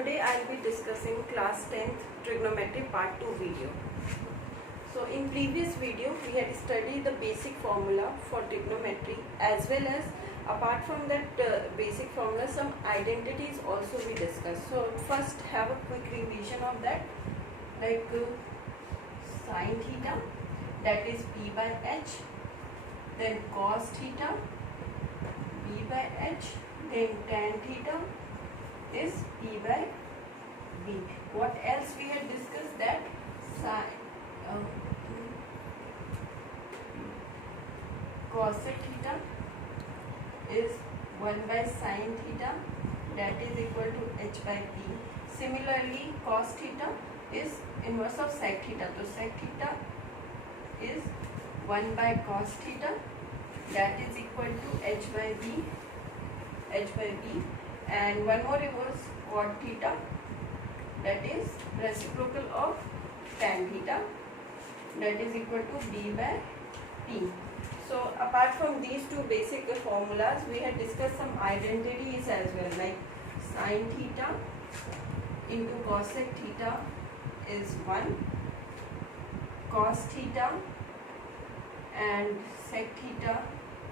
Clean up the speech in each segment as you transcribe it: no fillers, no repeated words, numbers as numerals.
Today I will be discussing class 10th trigonometry part 2 video. So in previous video we had studied the basic formula for trigonometry, as well as apart from that basic formula some identities also we discussed. So first have a quick revision of that, like sin theta, that is P by H, then cos theta B by H, then tan theta is P by B. What else we had discussed? That cosec theta is 1 by sin theta, that is equal to H by P. Similarly, cos theta is inverse of sec theta. So sec theta is 1 by cos theta, that is equal to H by B. And one more was cot theta, that is reciprocal of tan theta, that is equal to B by P. So apart from these two basic formulas, we had discussed some identities as well, like sin theta into cosec theta is 1, cos theta and sec theta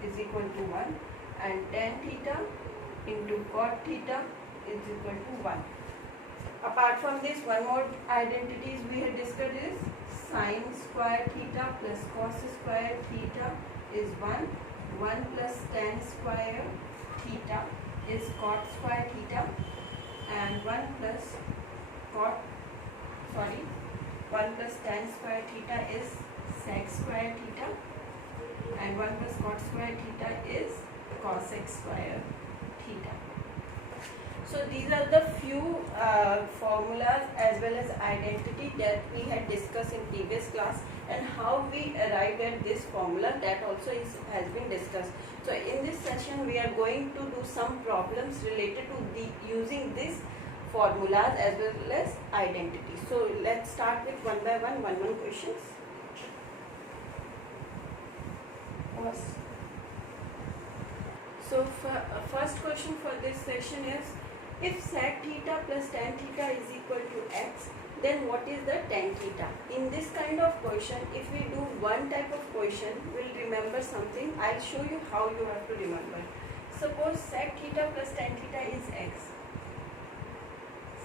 is equal to 1, and tan theta into cot theta is equal to 1. Apart from this, one more identities we had discussed is sin square theta plus cos square theta is 1, 1 plus tan square theta is cot square theta, and 1 plus tan square theta is sec square theta, and 1 plus cot square theta is cosec square theta. So these are the few formulas as well as identity that we had discussed in previous class, and how we arrived at this formula, that also has been discussed. So in this session we are going to do some problems related to using these formulas as well as identity. So let's start with one by one questions. So first question for this session is, if sec theta plus tan theta is equal to x, then what is the tan theta? In this kind of question, if we do one type of question, we'll remember something. I'll show you how you have to remember. Suppose sec theta plus tan theta is x.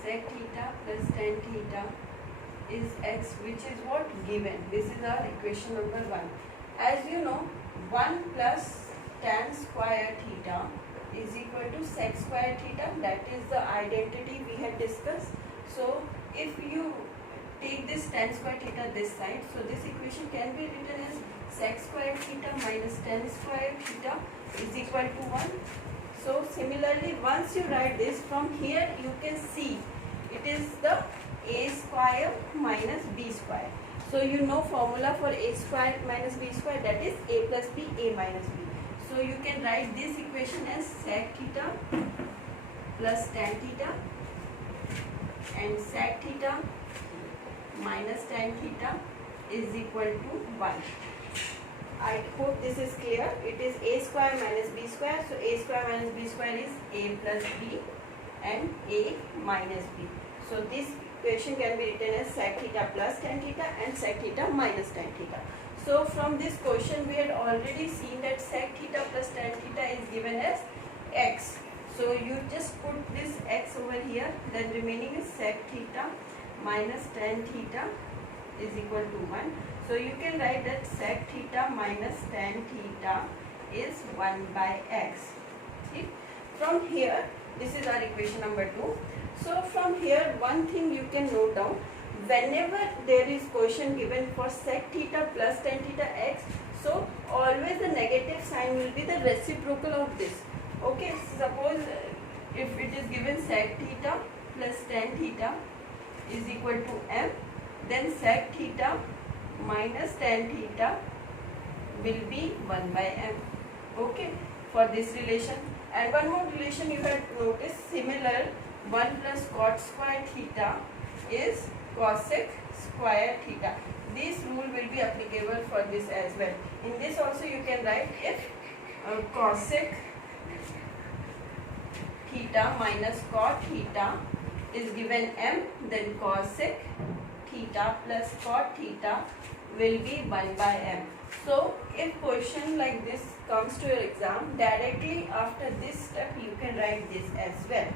Sec theta plus tan theta is x, which is what? Given. This is our equation number 1. As you know, 1 plus tan square theta is equal to sec square theta, that is the identity we had discussed. So if you take this tan square theta this side, so this equation can be written as sec square theta minus tan square theta is equal to 1. So similarly, once you write this, from here you can see it is the a square minus b square. So you know formula for a square minus b square, that is a plus b, a minus b. So you can write this equation as sec theta plus tan theta and sec theta minus tan theta is equal to 1. I hope this is clear. It is a square minus b square. So a square minus b square is a plus b and a minus b. So this equation can be written as sec theta plus tan theta and sec theta minus tan theta. So from this question we had already seen that sec theta plus tan theta is given as x. So you just put this x over here, then remaining is sec theta minus tan theta is equal to 1. So you can write that sec theta minus tan theta is 1 by x. See? From here, this is our equation number 2. So from here, one thing you can note down, whenever there is question given for sec theta plus tan theta x, so always the negative sign will be the reciprocal of this. Okay, suppose if it is given sec theta plus tan theta is equal to m, then sec theta minus tan theta will be 1 by m. Okay, for this relation. And one more relation you have noticed, similar, 1 plus cot square theta is cosec square theta. This rule will be applicable for this as well. In this also you can write, if cosec theta minus cot theta is given m, then cosec theta plus cot theta will be 1 by m. So if question like this comes to your exam, directly after this step you can write this as well.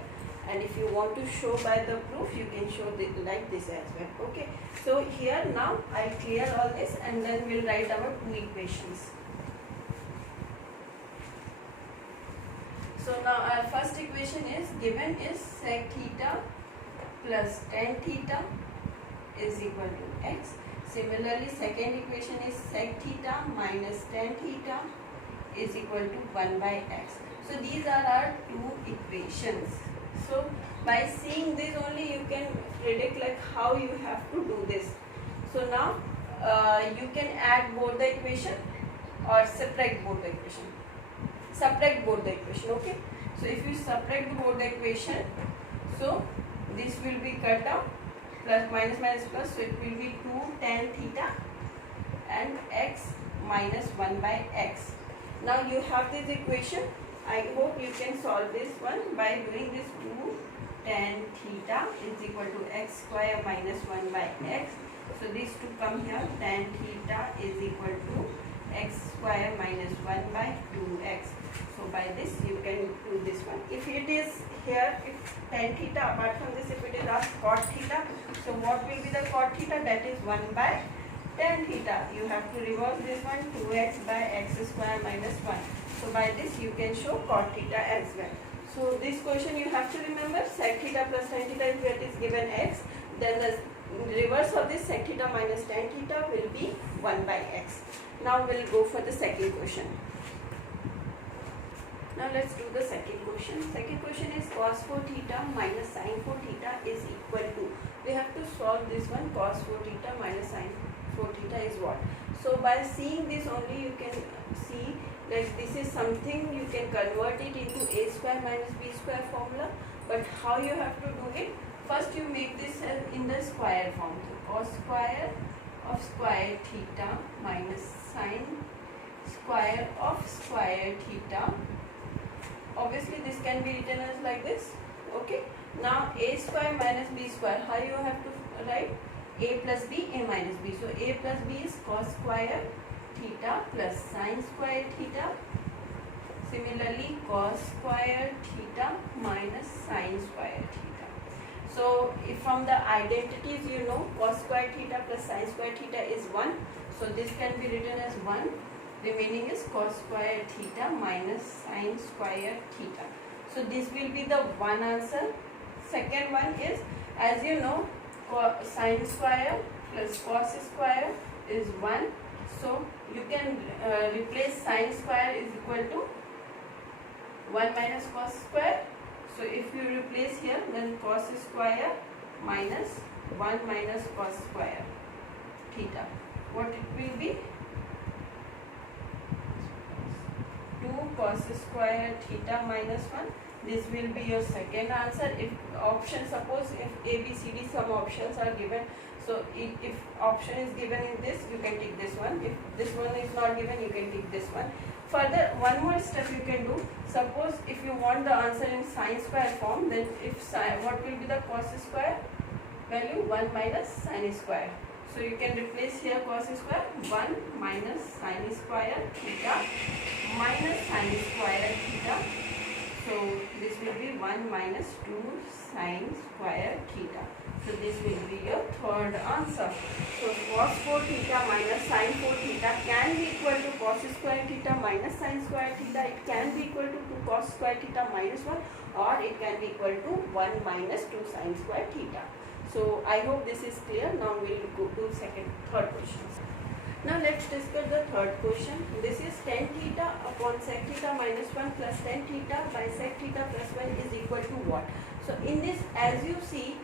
And if you want to show by the proof, you can show like this as well. Okay. So here now I'll clear all this and then we'll write our two equations. So now our first equation is given is sec theta plus tan theta is equal to x. Similarly, second equation is sec theta minus tan theta is equal to 1 by x. So these are our two equations. So by seeing this only you can predict like how you have to do this. So now you can add both the equation or subtract both the equation. Subtract both the equation, okay. So if you subtract both the equation, so this will be cut out, plus minus minus plus, so it will be 2 tan theta and x minus 1 by x. Now you have this equation. I hope you can solve this one by doing this 2 tan theta is equal to x square minus 1 by x. So these two come here, tan theta is equal to x square minus 1 by 2x. So by this you can do this one. If it is here, if tan theta, apart from this, if it is asked cot theta, so what will be the cot theta? That is 1 by tan theta. You have to reverse this one, 2x by x square minus 1. So by this you can show cot theta as well. So this question you have to remember, sec theta plus tan theta, if it is given x, then the reverse of this sec theta minus tan theta will be 1 by x. Now we'll go for the second question. Now let's do the second question. Second question is cos 4 theta minus sin 4 theta is equal to. We have to solve this one, cos 4 theta minus sin 4 theta is what? So by seeing this only you can see like this is something you can convert it into a square minus b square formula. But how you have to do it? First you make this in the square form. So cos square of square theta minus sin square of square theta. Obviously this can be written as like this. Okay. Now a square minus b square. How you have to write? A plus b, a minus b. So a plus b is cos square theta plus sin square theta. Similarly cos square theta minus sin square theta. So if from the identities you know cos square theta plus sin square theta is 1. So this can be written as 1. Remaining is cos square theta minus sin square theta. So this will be the one answer. Second one is, as you know, sin square plus cos square is 1. So you can replace sin square is equal to 1 minus cos square. So if you replace here, then cos square minus 1 minus cos square theta. What it will be? 2 cos square theta minus 1. This will be your second answer. If option, suppose if A, B, C, D some options are given, so if option is given in this, you can take this one. If this one is not given, you can take this one. Further, one more step you can do. Suppose if you want the answer in sin square form, then if sin, what will be the cos square value? 1 minus sin square. So you can replace here cos square 1 minus sin square theta minus sin square theta. So this will be 1 minus 2 sin square theta. So this will be your third answer. So cos 4 theta minus sin 4 theta can be equal to cos square theta minus sin square theta. It can be equal to 2 cos square theta minus 1, or it can be equal to 1 minus 2 sin square theta. So I hope this is clear. Now we will go to third question. Now let's discuss the third question. This is tan theta upon sec theta minus 1 plus tan theta by sec theta plus 1 is equal to what? So in this, as you see,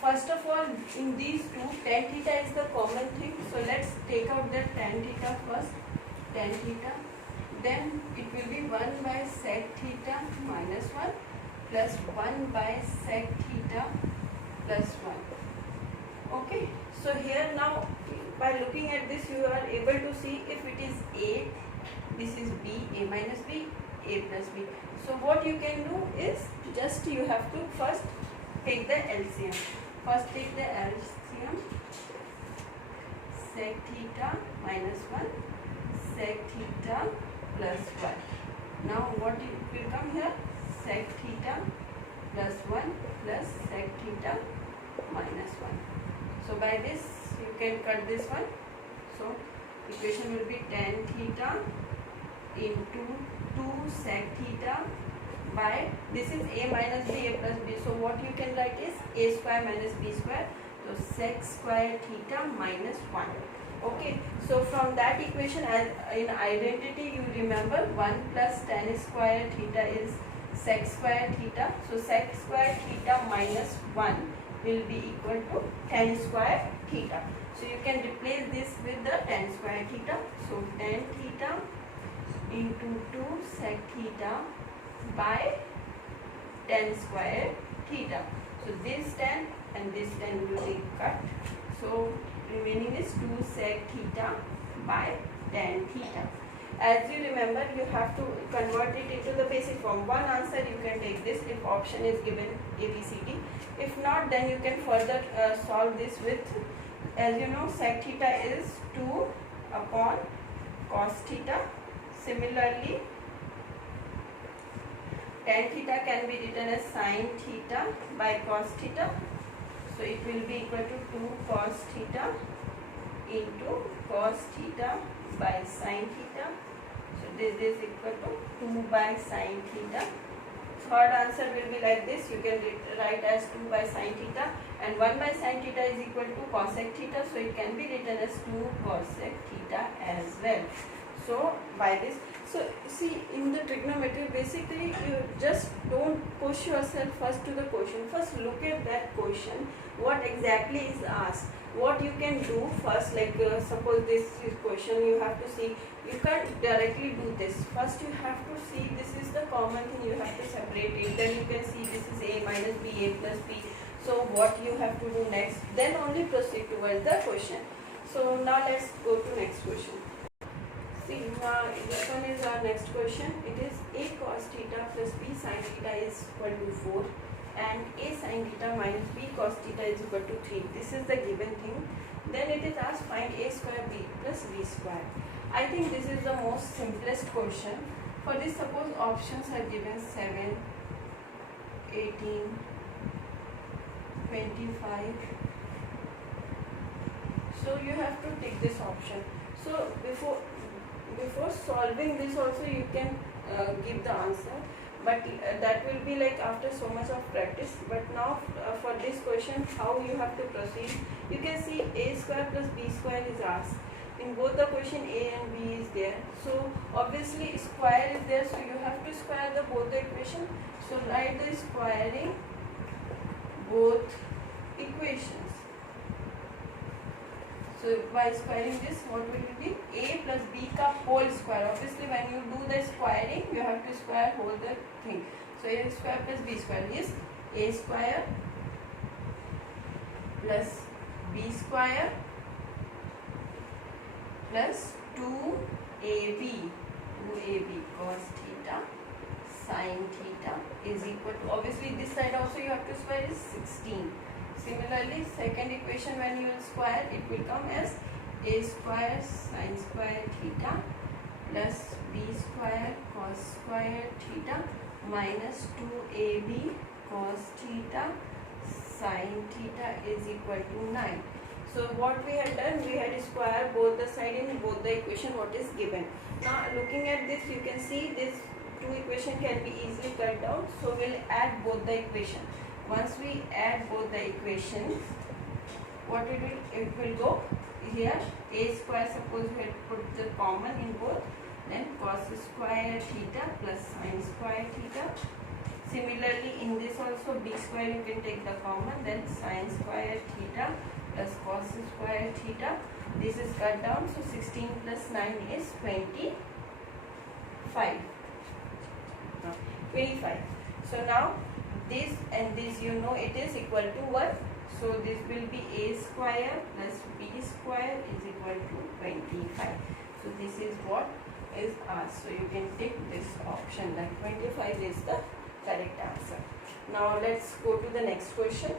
first of all, in these two, tan theta is the common thing. So let's take out the tan theta first. Tan theta. Then it will be 1 by sec theta minus 1 plus 1 by sec theta plus 1. Okay. So here now, by looking at this, you are able to see if it is A, this is B, A minus B, A plus B. So what you can do is, just you have to first take the LCM. First take the LCM. Sec theta minus 1, sec theta plus 1. Now what it will come here? Sec theta plus 1 plus sec theta minus 1. So by this you can cut this one. So equation will be tan theta into 2 sec theta by, this is a minus b, a plus b. So what you can write is a square minus b square. So sec square theta minus 1. Okay, so from that equation, as in identity you remember 1 plus tan square theta is sec square theta. So sec square theta minus 1 will be equal to tan square theta. So you can replace this with the tan square theta. So tan theta into 2 sec theta by tan square theta. So this tan and this tan will be cut. So remaining is 2 sec theta by tan theta. As you remember, you have to convert it into the basic form. One answer you can take this if option is given A, B, C, D. If not, then you can further solve this with, as you know, sec theta is 2 upon cos theta. Similarly, tan theta can be written as sin theta by cos theta. So it will be equal to 2 cos theta into cos theta by sin theta. So this is equal to 2 by sin theta. Third answer will be like this. You can write as 2 by sin theta, and 1 by sin theta is equal to cosec theta. So it can be written as 2 cosec theta as well. So by this, so see, in the trigonometry, basically you just don't push yourself first to the question. First look at that question, what exactly is asked. What you can do first, like suppose this is question, you have to see, you can't directly do this. First you have to see this is the common thing, you have to separate it. Then you can see this is a minus b, a plus b. So what you have to do next, then only proceed towards the question. So now let's go to next question. See, now this one is our next question. It is a cos theta plus b sin theta is equal to 4 and a sin theta minus b cos theta is equal to 3. This is the given thing. Then it is asked find a square b plus b square. I think this is the most simplest question. For this, suppose options are given 7, 18, 25. So you have to take this option. So before solving this also you can give the answer, but that will be like after so much of practice. But now for this question, how you have to proceed, you can see a square plus b square is asked. In both the question a and b is there, so obviously square is there, so you have to square the both the equation. So write the squaring both equations. So by squaring this, what will it be? A plus b ka whole square. Obviously when you do the squaring, you have to square whole the thing. So a square plus b square is a square plus b square plus 2ab cos theta sin theta is equal to, obviously this side also you have to square is 16. Similarly, second equation when you will square, it will come as a square sin square theta plus b square cos square theta minus 2ab cos theta sin theta is equal to 9. So what we had done, we had square both the side in both the equation what is given. Now looking at this, you can see this two equation can be easily cut down. So we'll add both the equation. Once we add both the equations, what it will go here, a square, suppose we had put the common in both, then cos square theta plus sin square theta. Similarly in this also b square you can take the common, then sin square theta plus cos square theta. This is cut down, so 16 plus 9 is 25. So now this and this, you know, it is equal to what? So this will be a square plus b square is equal to 25. So this is what is asked. So you can take this option, like 25 is the correct answer. Now let's go to the next question.